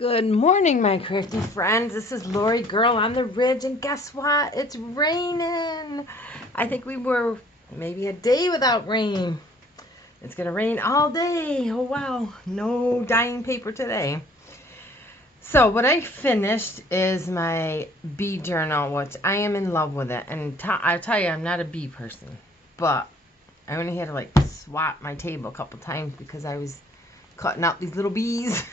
Good morning, my crafty friends. This is Laurie, girl on the ridge, and guess what? It's raining. I think we were maybe a day without rain. It's gonna rain all day. Oh wow, no dyeing paper today. So what I finished is my bee journal, which I am in love with it. And I'll tell you, I'm not a bee person, but I only had to like swap my table a couple times because I was cutting out these little bees.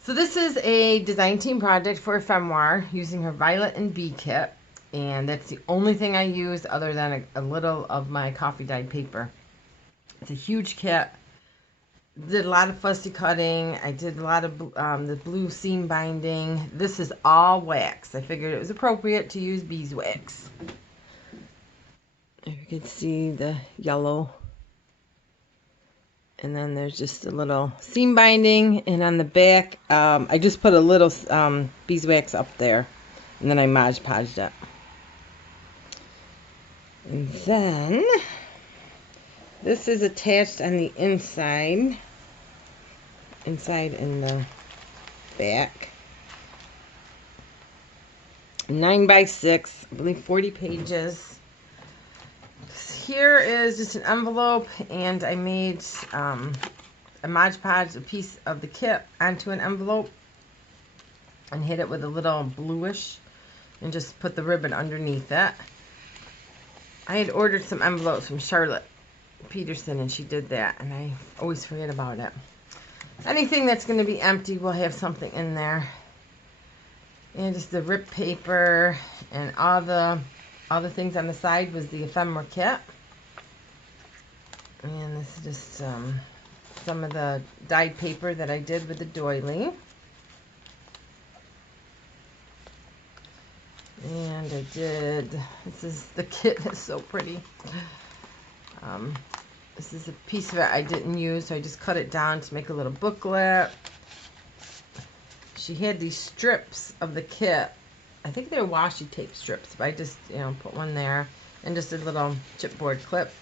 So this is a design team project for DTEphemoire using her violet and bee kit, and that's the only thing I used other than a little of my coffee dyed paper. It's a huge kit. Did a lot of fussy cutting. I did a lot of the blue seam binding. This is all wax. I figured it was appropriate to use beeswax. If you can see the yellow. And then there's just a little seam binding, and on the back, I just put a little beeswax up there, and then I Mod Podged it. And then this is attached on the inside in the back. 9x6, I believe 40 pages. Here is just an envelope, and I made a Mod Podge, a piece of the kit onto an envelope and hit it with a little bluish and just put the ribbon underneath it. I had ordered some envelopes from Charlotte Peterson, and she did that, and I always forget about it. Anything that's going to be empty will have something in there. And just the ripped paper and all the things on the side was the DTEphemoire kit. And this is just some of the dyed paper that I did with the doily. And I did, the kit is so pretty. This is a piece of it I didn't use, so I just cut it down to make a little booklet. She had these strips of the kit. I think they're washi tape strips, but I just, put one there and just a little chipboard clip.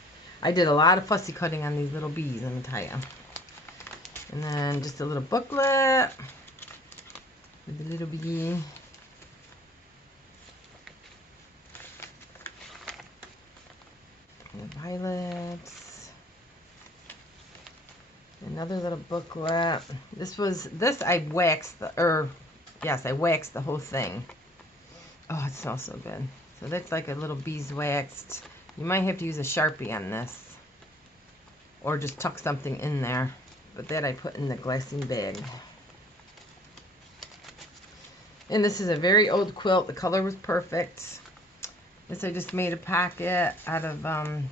I did a lot of fussy cutting on these little bees, let me tell you. And then just a little booklet with the little bee. And violets. Another little booklet. This I waxed I waxed the whole thing. Oh, it smells so good. So that's like a little beeswaxed. You might have to use a Sharpie on this, or just tuck something in there. But that I put in the glassine bag. And this is a very old quilt. The color was perfect. This I just made a pocket out of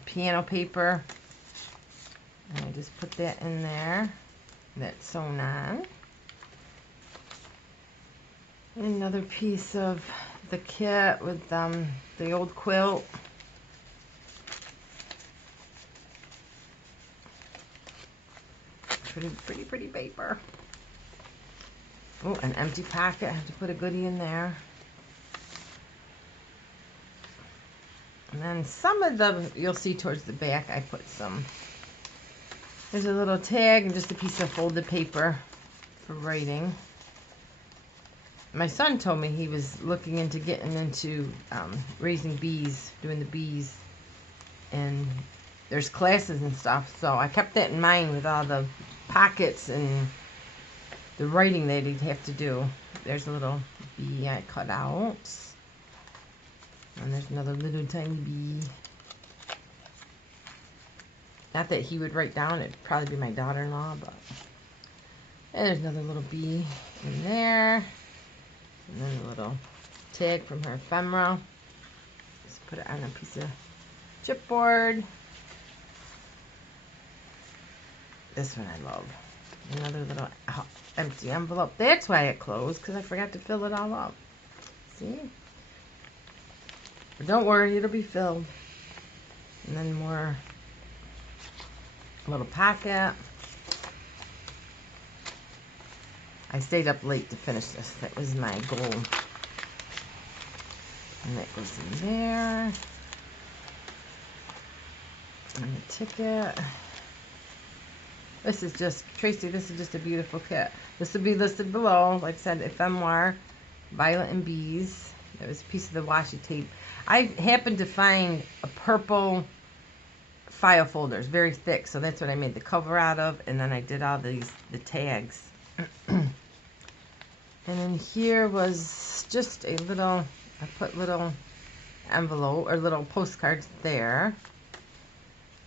piano paper. And I just put that in there. That's sewn on. And another piece of the kit with the old quilt. Pretty paper. Oh, an empty pocket. I have to put a goodie in there. And then some of you'll see towards the back, I put some. There's a little tag and just a piece of folded paper for writing. My son told me he was looking into getting into raising bees, doing the bees. And there's classes and stuff, so I kept that in mind with all the pockets and the writing that he'd have to do. There's a little bee I cut out. And there's another little tiny bee. Not that he would write down, it'd probably be my daughter-in-law, but... And there's another little bee in there. And then a little tag from her ephemera. Just put it on a piece of chipboard. This one I love. Another little empty envelope. That's why it closed, because I forgot to fill it all up. See? But don't worry, it'll be filled. And then more little pocket. I stayed up late to finish this. That was my goal. And that goes in there. And the ticket. This is just, Tracy, this is just a beautiful kit. This will be listed below. Like I said, Ephemware, Violet and Bees. It was a piece of the washi tape. I happened to find a purple file folder. It's very thick, so that's what I made the cover out of. And then I did all the tags. And then here was just a little, I put little envelope or little postcards there.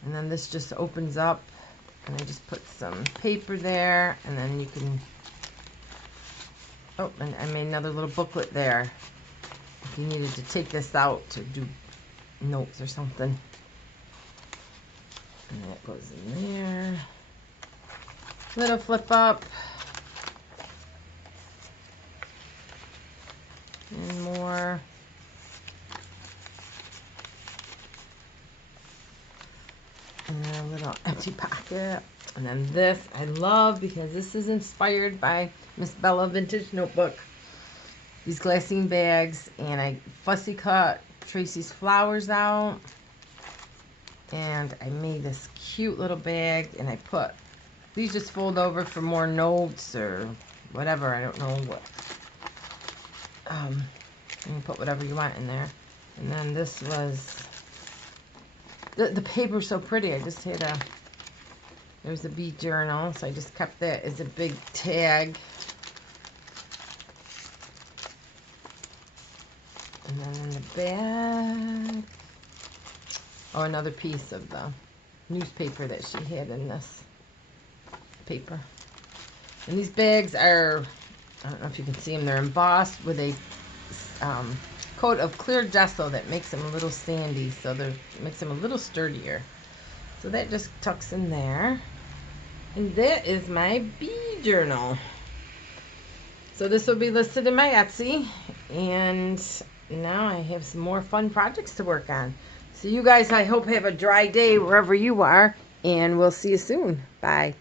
And then this just opens up, and I just put some paper there, and then you can, oh, and I made another little booklet there if you needed to take this out to do notes or something. And that goes in there. Little flip up. And more. And then a little empty pocket. And then this I love because this is inspired by Miss Bella Vintage Notebook. These glassine bags, and I fussy cut Tracy's flowers out. And I made this cute little bag, and I put, these just fold over for more notes or whatever. I don't know what. You can put whatever you want in there. And then this was, the paper's so pretty. I just had a, there's a bee journal, so I just kept that as a big tag. And then in the back, oh, another piece of the newspaper that she had in this paper. And these bags are, I don't know if you can see them, they're embossed with a coat of clear gesso that makes them a little sandy, so they makes them a little sturdier. So that just tucks in there. And that is my bee journal. So this will be listed in my Etsy, and now I have some more fun projects to work on. So you guys, I hope, have a dry day wherever you are, and we'll see you soon. Bye.